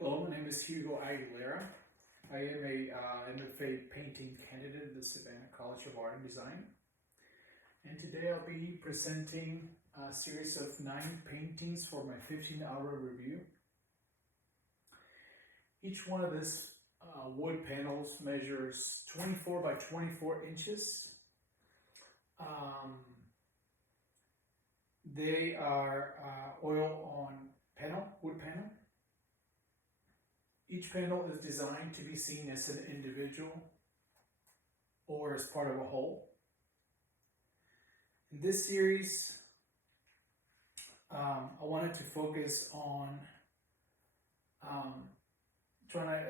Hello, my name is Hugo Aguilera. I am a MFA painting candidate at the Savannah College of Art and Design. And today I'll be presenting a series of 9 paintings for my 15-hour review. Each one of these wood panels measures 24 by 24 inches. They are oil on wood panel. Each panel is designed to be seen as an individual or as part of a whole. In this series, I wanted to focus on trying to,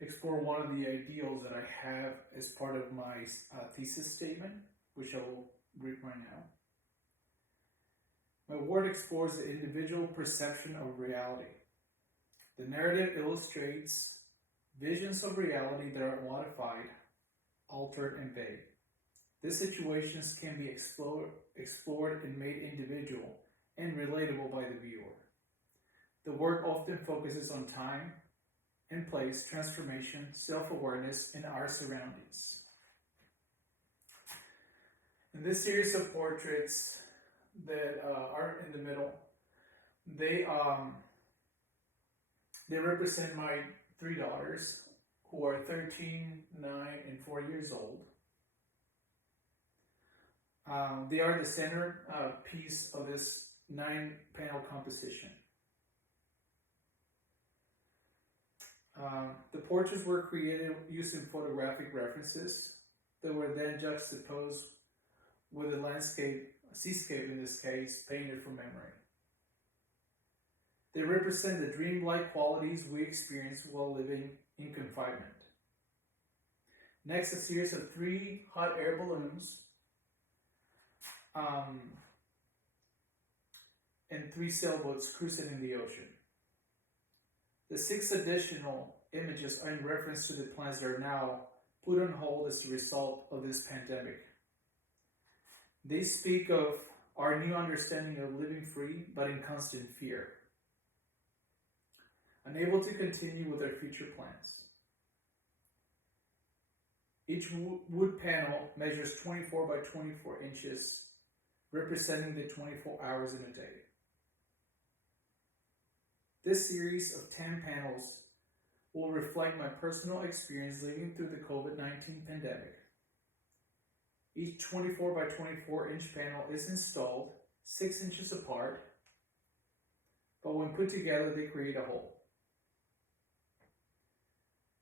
explore one of the ideals that I have as part of my thesis statement, which I will read right now. My work explores the individual perception of reality. The narrative illustrates visions of reality that are modified, altered, and vague. These situations can be explored and made individual and relatable by the viewer. The work often focuses on time and place, transformation, self-awareness, and our surroundings. In this series of portraits that are in the middle, they represent my 3 daughters, who are 13, 9, and 4 years old. They are the center piece of this 9-panel composition. The portraits were created using photographic references that were then juxtaposed with a seascape in this case, painted from memory. They represent the dreamlike qualities we experience while living in confinement. Next, a series of 3 hot air balloons and 3 sailboats cruising in the ocean. The 6 additional images are in reference to the plans that are now put on hold as a result of this pandemic. They speak of our new understanding of living free but in constant fear, unable to continue with our future plans. Each wood panel measures 24 by 24 inches, representing the 24 hours in a day. This series of 10 panels will reflect my personal experience living through the COVID-19 pandemic. Each 24 by 24 inch panel is installed 6 inches apart, but when put together, they create a whole.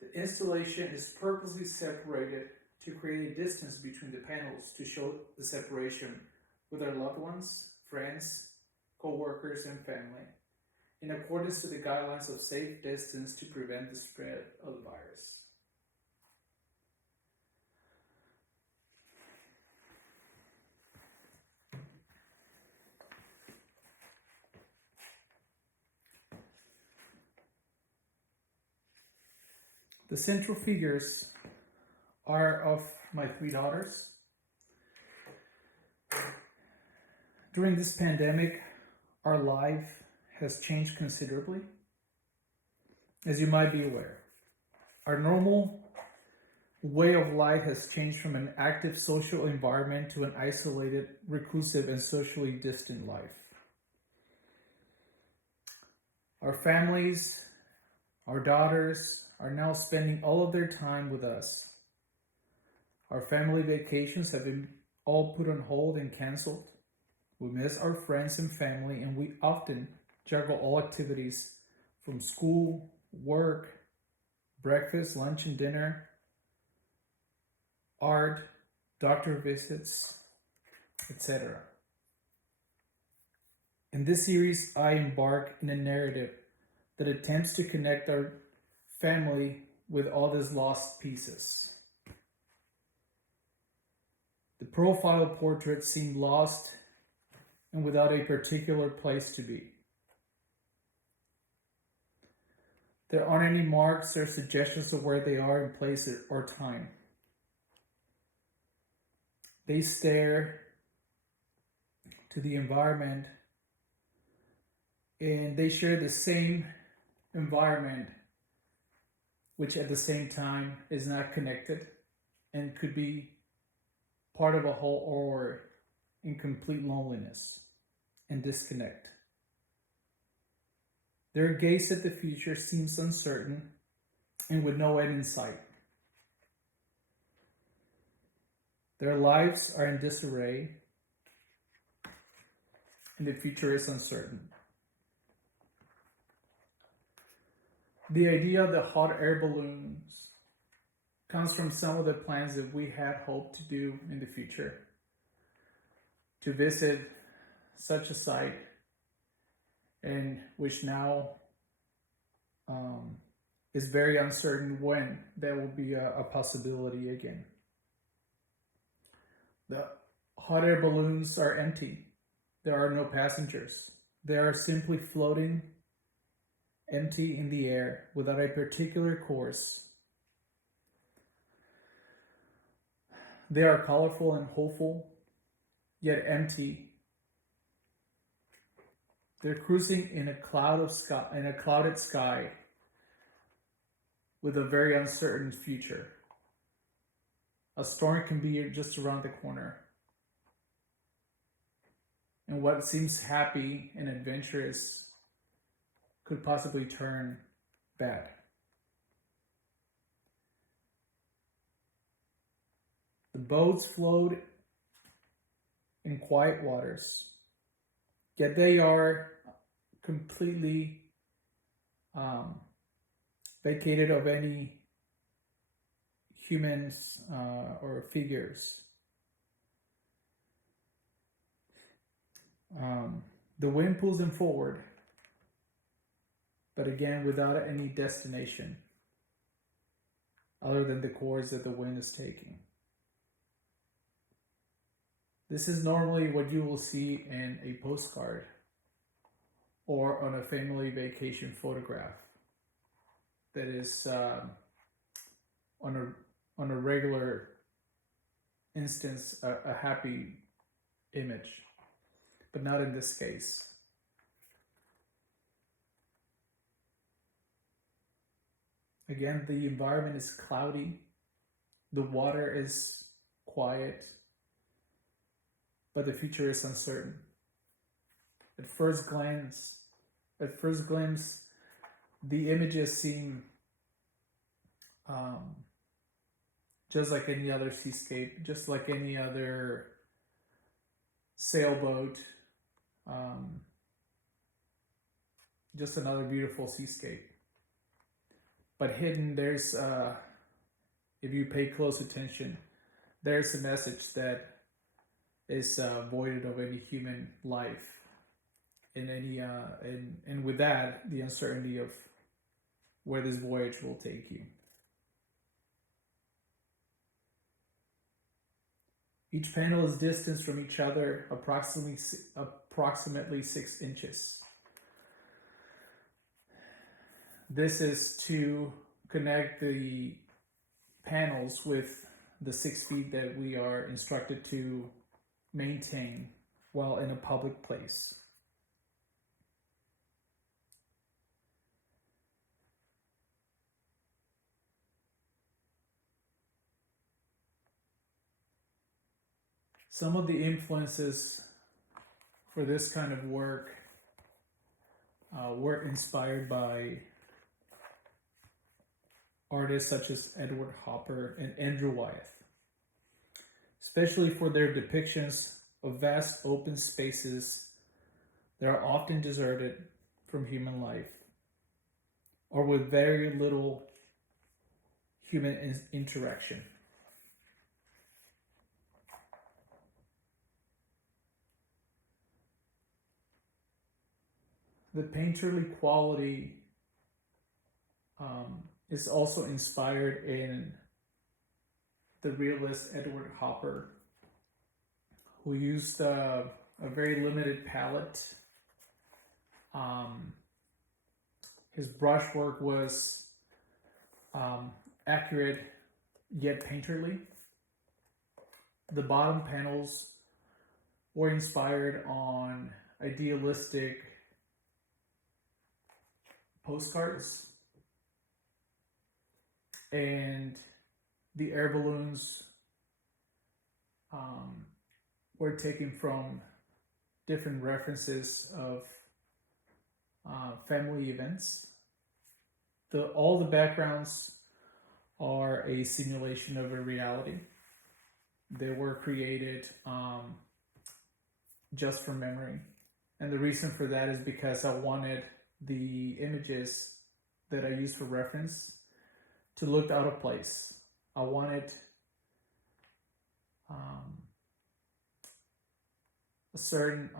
The installation is purposely separated to create a distance between the panels to show the separation with our loved ones, friends, co-workers, and family, in accordance to the guidelines of safe distance to prevent the spread of the virus. The central figures are of my 3 daughters. During this pandemic, our life has changed considerably. As you might be aware, our normal way of life has changed from an active social environment to an isolated, reclusive, and socially distant life. Our families, our daughters, are now spending all of their time with us. Our family vacations have been all put on hold and canceled. We miss our friends and family, and we often juggle all activities from school, work, breakfast, lunch, and dinner, art, doctor visits, etc. In this series, I embark in a narrative that attempts to connect our family with all these lost pieces. The profile portraits seem lost and without a particular place to be. There aren't any marks or suggestions of where they are in place or time. They stare to the environment, and they share the same environment, which at the same time is not connected and could be part of a whole or in complete loneliness and disconnect. Their gaze at the future seems uncertain and with no end in sight. Their lives are in disarray and the future is uncertain. The idea of the hot air balloons comes from some of the plans that we had hoped to do in the future, to visit such a site, and which now is very uncertain when that will be a possibility again. The hot air balloons are empty. There are no passengers. They are simply floating empty in the air without a particular course. They are colorful and hopeful, yet empty. They're cruising in a clouded sky with a very uncertain future. A storm can be just around the corner. And what seems happy and adventurous could possibly turn bad. The boats float in quiet waters, yet they are completely vacated of any humans or figures. The wind pulls them forward, but again without any destination other than the course that the wind is taking. This is normally what you will see in a postcard or on a family vacation photograph that is on a regular instance a happy image, but not in this case. Again, the environment is cloudy, the water is quiet, but the future is uncertain. At first glimpse, the images seem just like any other seascape, just like any other sailboat, just another beautiful seascape. But hidden, there's, if you pay close attention, there's a message that is voided of any human life, in any, and with that, the uncertainty of where this voyage will take you. Each panel is distanced from each other approximately 6 inches. This is to connect the panels with the 6 feet that we are instructed to maintain while in a public place. Some of the influences for this kind of work were inspired by artists such as Edward Hopper and Andrew Wyeth, especially for their depictions of vast open spaces that are often deserted from human life or with very little human interaction. The painterly quality is also inspired in the realist Edward Hopper, who used a very limited palette. His brushwork was accurate yet painterly. The bottom panels or inspired on idealistic postcards, and the air balloons were taken from different references of family events. All the backgrounds are a simulation of a reality. They were created just from memory. And the reason for that is because I wanted the images that I use for reference to look out of place. I wanted a certain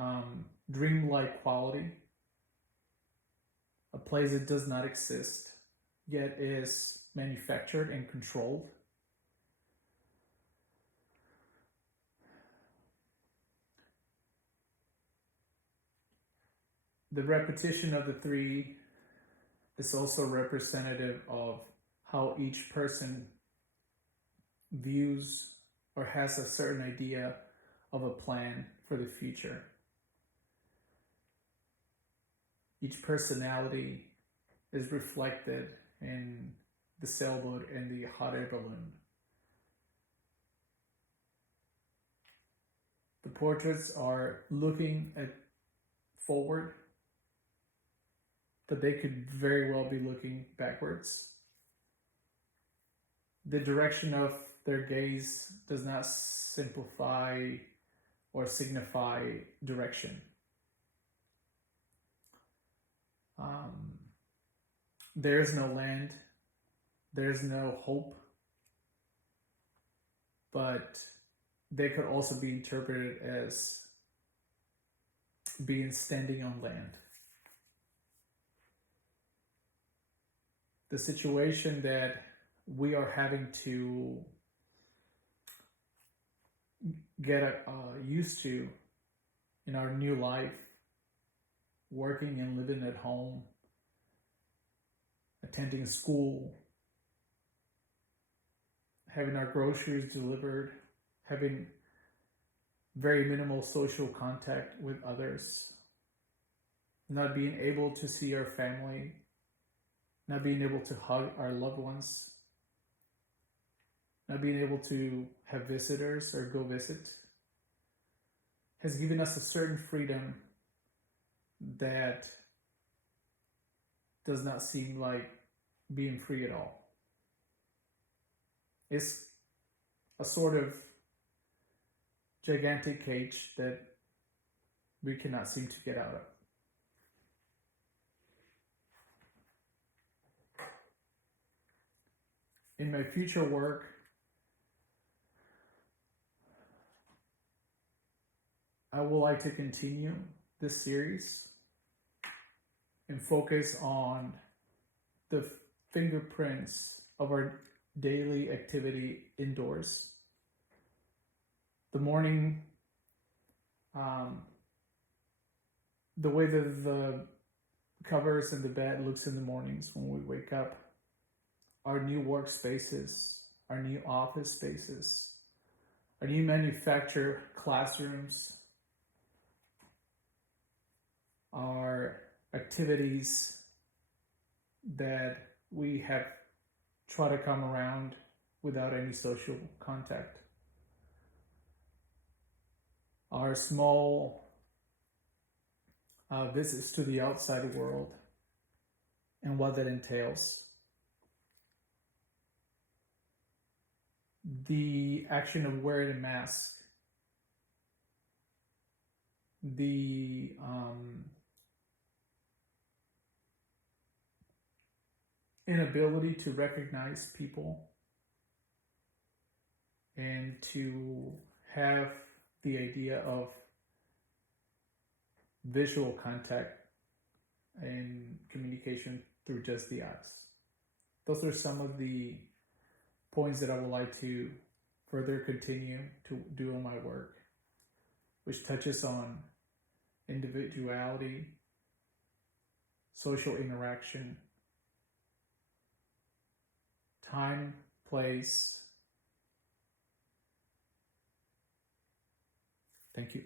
dreamlike quality, a place that does not exist, yet is manufactured and controlled. The repetition of the three is also representative of how each person views or has a certain idea of a plan for the future. Each personality is reflected in the sailboat and the hot air balloon. The portraits are looking forward, but they could very well be looking backwards. The direction of their gaze does not simplify or signify direction. There is no land, there is no hope, but they could also be interpreted as being standing on land. The situation that we are having to get used to in our new life, working and living at home, attending school, having our groceries delivered, having very minimal social contact with others, not being able to see our family, not being able to hug our loved ones, not being able to have visitors or go visit, has given us a certain freedom that does not seem like being free at all. It's a sort of gigantic cage that we cannot seem to get out of. In my future work, I would like to continue this series and focus on the fingerprints of our daily activity indoors. The morning, the way that the covers and the bed looks in the mornings when we wake up, our new workspaces, our new office spaces, our new manufactured classrooms, our activities that we have tried to come around without any social contact, our small visits to the outside world and what that entails. The action of wearing a mask, the inability to recognize people and to have the idea of visual contact and communication through just the eyes. Those are some of the points that I would like to further continue to do in my work, which touches on individuality, social interaction, time, place. Thank you.